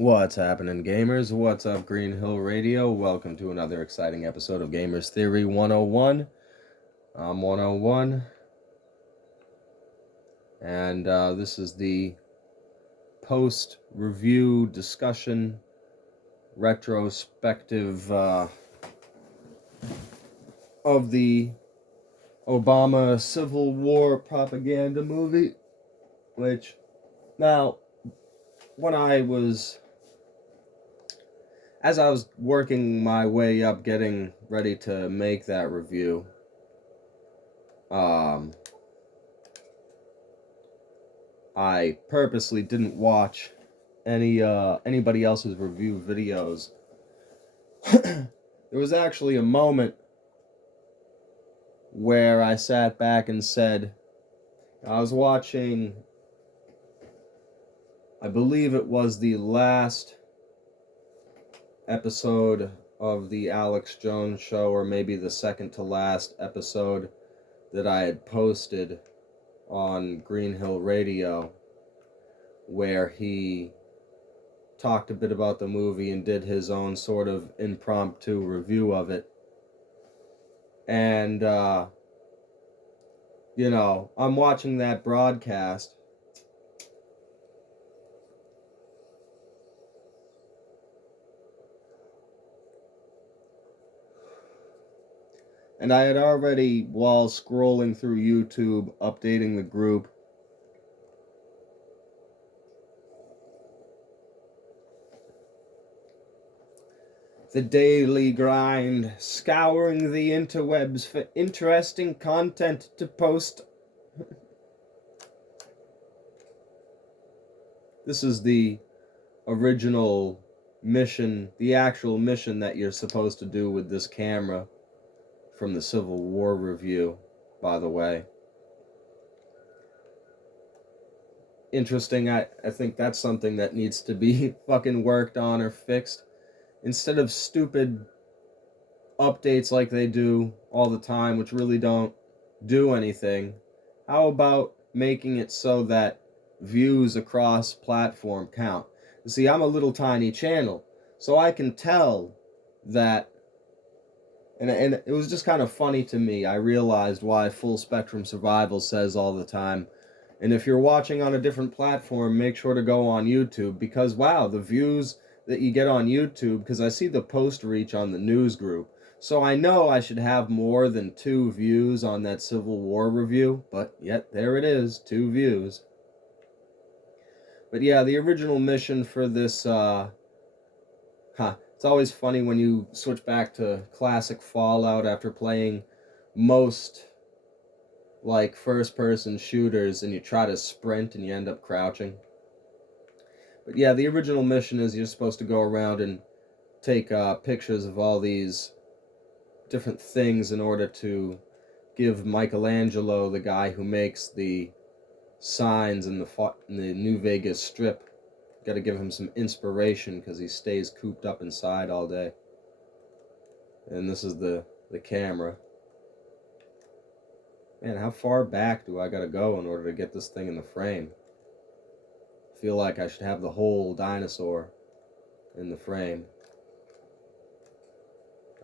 What's happening, gamers? What's up, Green Hill Radio? Welcome to another exciting episode of Gamers Theory 101. I'm 101, and this is the post-review discussion retrospective of the Obama Civil War propaganda movie, which, now, as I was working my way up, getting ready to make that review, I purposely didn't watch anybody else's review videos. There was actually a moment where I sat back and said, I was watching, I believe it was the last episode of the Alex Jones show, or maybe the second to last episode that I had posted on Green Hill Radio, where he talked a bit about the movie and did his own sort of impromptu review of it. And, I'm watching that broadcast, and I had already, while scrolling through YouTube, updating the group, the daily grind, scouring the interwebs for interesting content to post. This is the original mission, the actual mission that you're supposed to do with this camera from the Civil War review, by the way. Interesting. I think that's something that needs to be fucking worked on or fixed. Instead of stupid updates like they do all the time, which really don't do anything, how about making it so that views across platform count? You see, I'm a little tiny channel, so I can tell that, and it was just kind of funny to me. I realized why Full Spectrum Survival says all the time, and if you're watching on a different platform, make sure to go on YouTube, because wow, the views that you get on YouTube, because I see the post reach on the news group, so I know I should have more than 2 views on that Civil War review, but yet there it is, 2 views. But yeah, the original mission for this, it's always funny when you switch back to classic Fallout after playing most, like, first-person shooters, and you try to sprint and you end up crouching. But yeah, the original mission is you're supposed to go around and take pictures of all these different things in order to give Michelangelo, the guy who makes the signs in the New Vegas Strip, got to give him some inspiration because he stays cooped up inside all day. And this is the camera. Man, how far back do I gotta go in order to get this thing in the frame? I feel like I should have the whole dinosaur in the frame.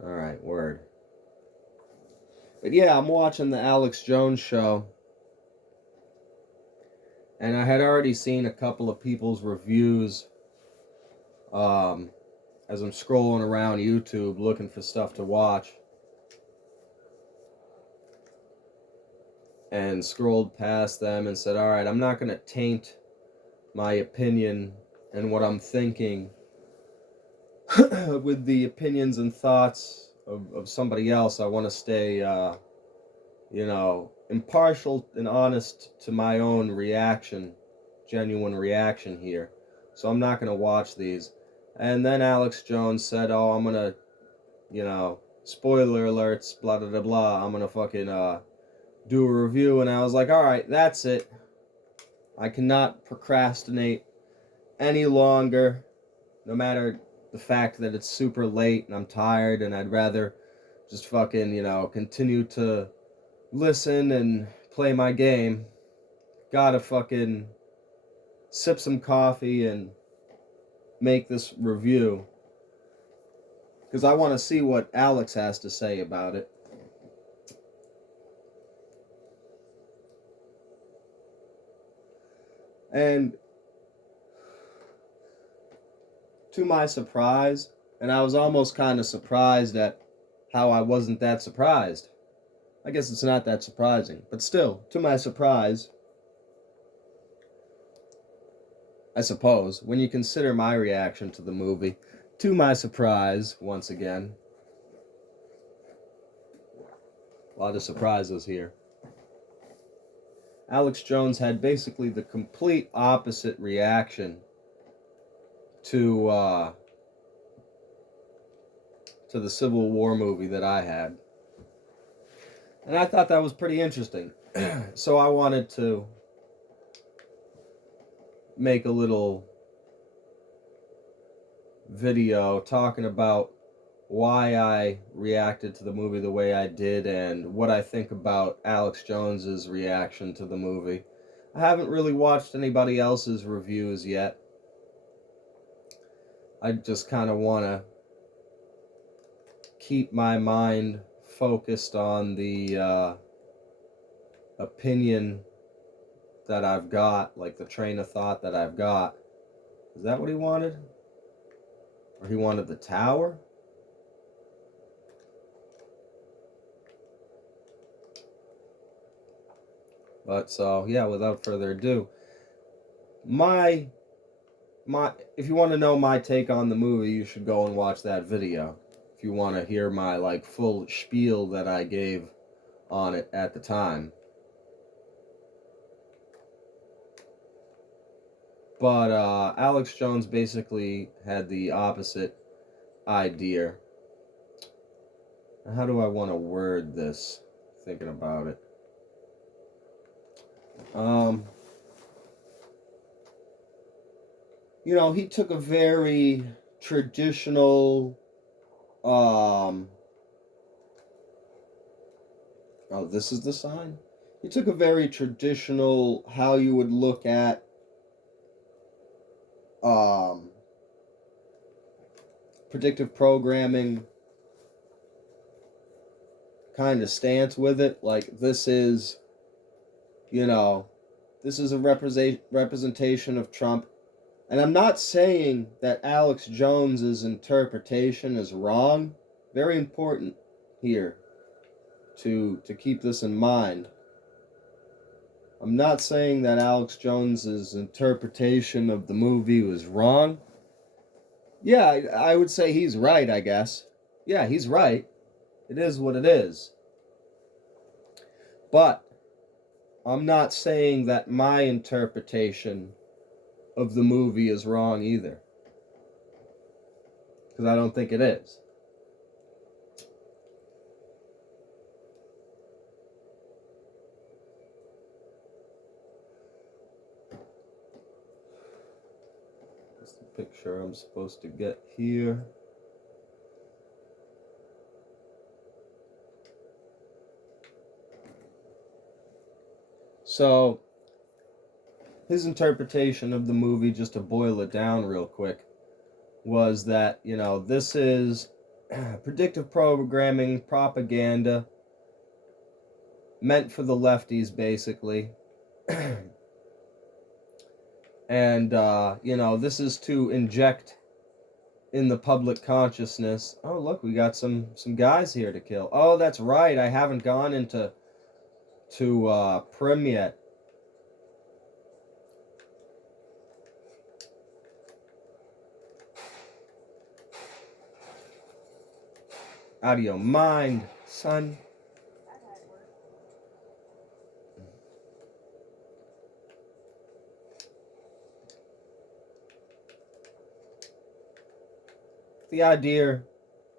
Alright, word. But yeah, I'm watching the Alex Jones show, and I had already seen a couple of people's reviews as I'm scrolling around YouTube looking for stuff to watch, and scrolled past them and said, alright, I'm not going to taint my opinion and what I'm thinking with the opinions and thoughts of somebody else. I want to stay, impartial and honest to my own reaction, genuine reaction here. So I'm not going to watch these. And then Alex Jones said, oh, I'm going to, spoiler alerts, blah, blah, blah, blah. I'm going to fucking do a review. And I was like, alright, that's it. I cannot procrastinate any longer, no matter the fact that it's super late and I'm tired and I'd rather just fucking, continue to listen and play my game. Gotta fucking sip some coffee and make this review because I want to see what Alex has to say about it. And to my surprise, and I was almost kind of surprised at how I wasn't that surprised. I guess it's not that surprising, but still, to my surprise, I suppose, when you consider my reaction to the movie, to my surprise, once again, a lot of surprises here. Alex Jones had basically the complete opposite reaction to the Civil War movie that I had. And I thought that was pretty interesting. So I wanted to make a little video talking about why I reacted to the movie the way I did and what I think about Alex Jones's reaction to the movie. I haven't really watched anybody else's reviews yet. I just kind of want to keep my mind focused on the opinion that I've got, like the train of thought that I've got. Is that what he wanted? Or he wanted the tower? But so, yeah, without further ado, my if you want to know my take on the movie, you should go and watch that video. If you want to hear my like full spiel that I gave on it at the time. But Alex Jones basically had the opposite idea. How do I want to word this? Thinking about it. You know, he took a very traditional, oh, this is the sign? He took a very traditional, how you would look at, predictive programming kind of stance with it. Like, this is, you know, this is a representation of Trump. And I'm not saying that Alex Jones's interpretation is wrong. Very important here to keep this in mind. I'm not saying that Alex Jones's interpretation of the movie was wrong. Yeah, I would say he's right, I guess. Yeah, he's right. It is what it is. But I'm not saying that my interpretation of the movie is wrong either. Because I don't think it is. That's the picture I'm supposed to get here. So, his interpretation of the movie, just to boil it down real quick, was that, you know, this is predictive programming propaganda meant for the lefties, basically. And, you know, this is to inject in the public consciousness. Oh, look, we got some guys here to kill. Oh, that's right, I haven't gone into Prim yet. Out of your mind, son. The idea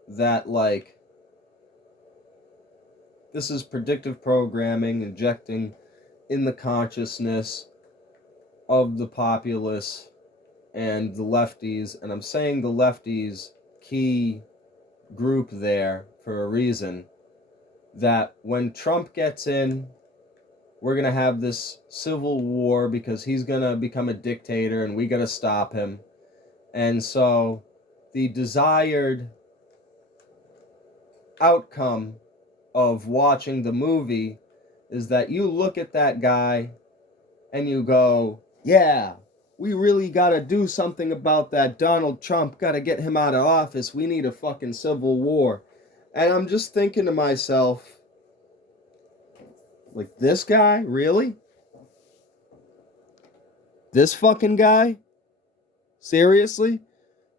that, like, this is predictive programming injecting in the consciousness of the populace and the lefties, and I'm saying the lefties key group there for a reason, that when Trump gets in, we're going to have this civil war because he's going to become a dictator and we got to stop him. And so the desired outcome of watching the movie is that you look at that guy and you go, yeah, we really got to do something about that Donald Trump. Got to get him out of office. We need a fucking civil war. And I'm just thinking to myself, like, this guy? Really? This fucking guy? Seriously?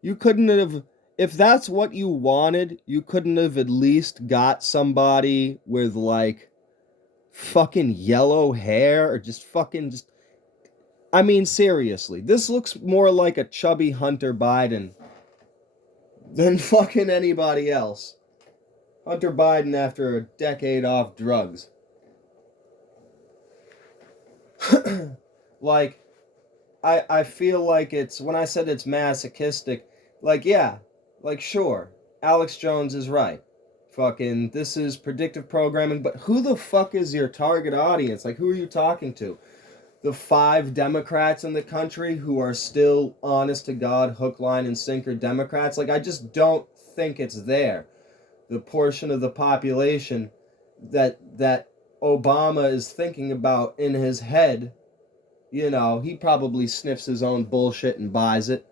You couldn't have, if that's what you wanted, you couldn't have at least got somebody with, like, fucking yellow hair or just fucking just. I mean, seriously, this looks more like a chubby Hunter Biden than fucking anybody else. Hunter Biden after a decade off drugs. Like, I feel like it's, when I said it's masochistic, like, yeah, like, sure, Alex Jones is right. Fucking, this is predictive programming, but who the fuck is your target audience? Like, who are you talking to? The 5 Democrats in the country who are still honest to God, hook, line, and sinker Democrats? Like, I just don't think it's there. The portion of the population that Obama is thinking about in his head, you know, he probably sniffs his own bullshit and buys it.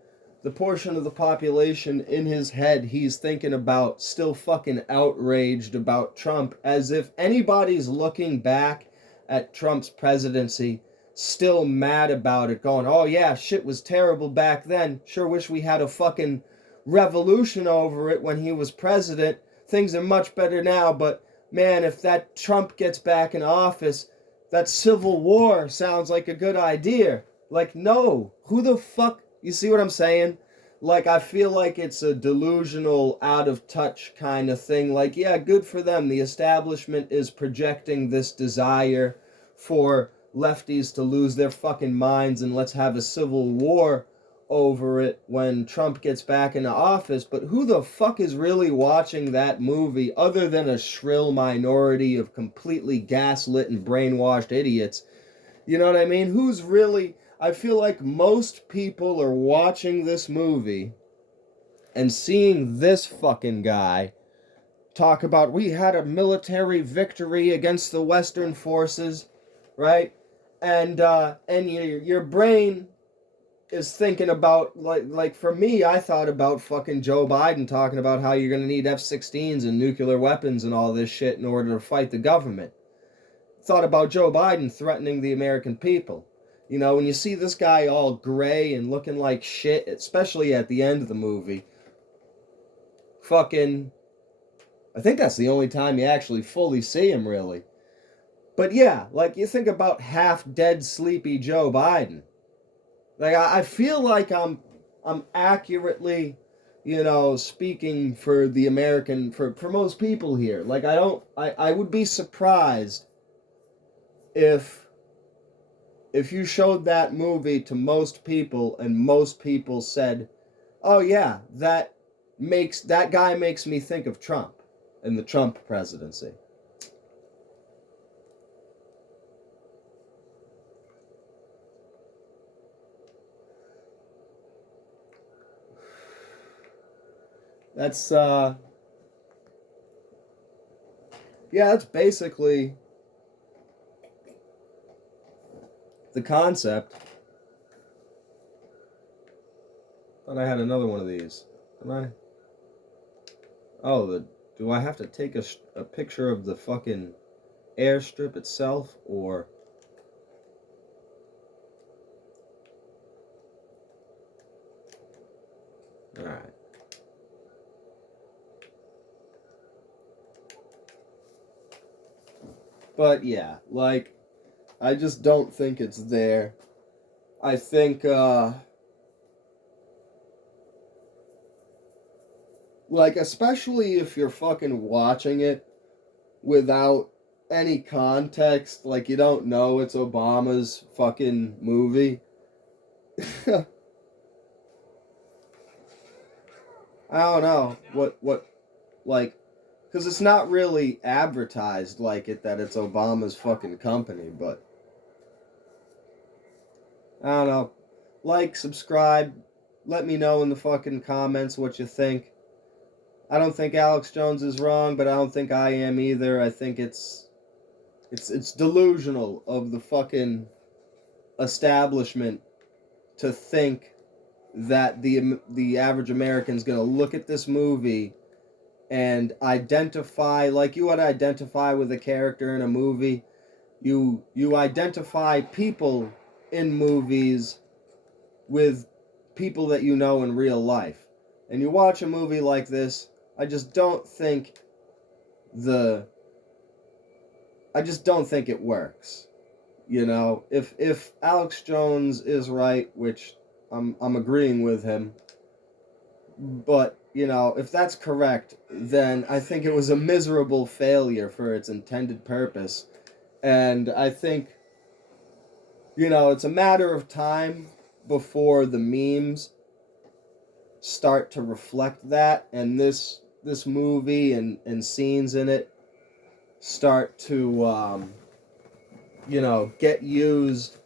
The portion of the population in his head he's thinking about still fucking outraged about Trump, as if anybody's looking back at Trump's presidency still mad about it, going, oh yeah, shit was terrible back then. Sure wish we had a fucking revolution over it when he was president. Things are much better now, but man, if that Trump gets back in office, that civil war sounds like a good idea. Like, no. Who the fuck? You see what I'm saying? Like, I feel like it's a delusional, out of touch kind of thing. Like, yeah, good for them. The establishment is projecting this desire for lefties to lose their fucking minds and let's have a civil war over it when Trump gets back into office. But who the fuck is really watching that movie other than a shrill minority of completely gaslit and brainwashed idiots? You know what I mean? Who's really. I feel like most people are watching this movie and seeing this fucking guy talk about we had a military victory against the Western forces, right? And your brain is thinking about, like for me, I thought about fucking Joe Biden talking about how you're gonna need F-16s and nuclear weapons and all this shit in order to fight the government. Thought about Joe Biden threatening the American people. You know, when you see this guy all gray and looking like shit, especially at the end of the movie, fucking, I think that's the only time you actually fully see him, really. But yeah, like you think about half dead, sleepy Joe Biden. Like I feel like I'm accurately, you know, speaking for the American, for most people here. Like I would be surprised if you showed that movie to most people and most people said, "Oh yeah, that guy makes me think of Trump and the Trump presidency." That's yeah, that's basically the concept. Thought I had another one of these. Am I? Oh, do I have to take a picture of the fucking airstrip itself, or all right? But yeah, like I just don't think it's there. I think like especially if you're fucking watching it without any context, like you don't know it's Obama's fucking movie. I don't know what like, because it's not really advertised like it that it's Obama's fucking company, but I don't know. Like, subscribe, let me know in the fucking comments what you think. I don't think Alex Jones is wrong, but I don't think I am either. I think it's delusional of the fucking establishment to think that the average American's gonna look at this movie and identify like you would identify with a character in a movie. You identify people in movies with people that you know in real life. And you watch a movie like this, I just don't think it works. You know, if Alex Jones is right, which I'm agreeing with him, but you know, if that's correct, then I think it was a miserable failure for its intended purpose. And I think, you know, it's a matter of time before the memes start to reflect that, and this movie and scenes in it start to you know, get used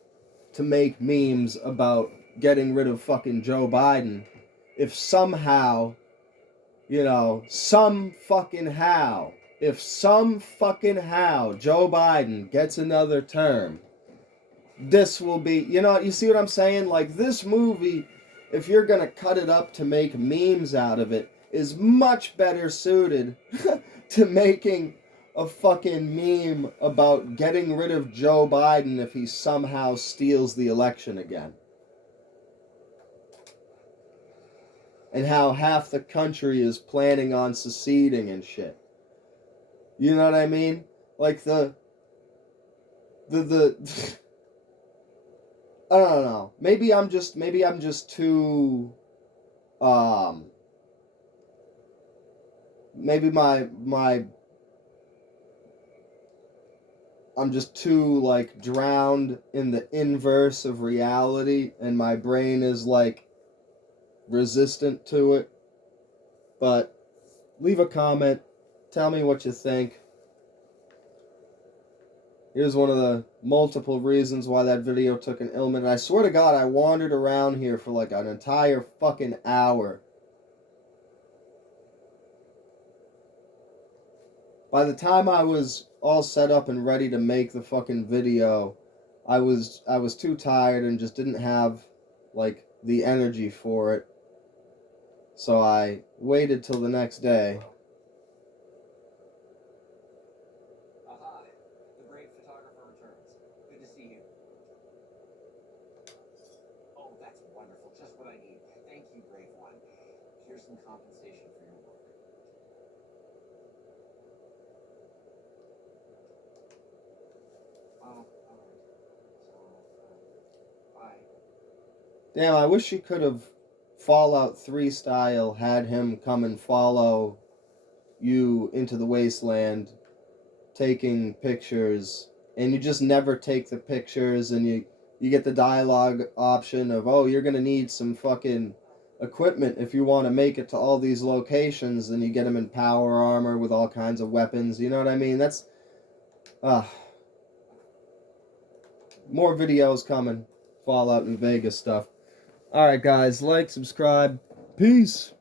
to make memes about getting rid of fucking Joe Biden. If somehow, you know, if some fucking how Joe Biden gets another term, this will be, you know, you see what I'm saying? Like, this movie, if you're gonna cut it up to make memes out of it, is much better suited to making a fucking meme about getting rid of Joe Biden if he somehow steals the election again. And how half the country is planning on seceding and shit. You know what I mean? Like the I don't know. Maybe I'm just too maybe I'm just too like drowned in the inverse of reality, and my brain is like resistant to it. But leave a comment, tell me what you think. Here's one of the multiple reasons why that video took an ill minute. I swear to God, I wandered around here for like an entire fucking hour. By the time I was all set up and ready to make the fucking video, I was too tired and just didn't have like the energy for it. So I waited till the next day. Aha, the brave photographer returns. Good to see you. Oh, that's wonderful. Just what I need. Thank you, brave one. Here's some compensation for your work. Oh, alright. So, bye. Damn, I wish you could have Fallout 3 style had him come and follow you into the wasteland taking pictures, and you just never take the pictures, and you get the dialogue option of, oh, you're gonna need some fucking equipment if you want to make it to all these locations, and you get him in power armor with all kinds of weapons. You know what I mean? That's more videos coming. Fallout and Vegas stuff. Alright guys, like, subscribe, peace.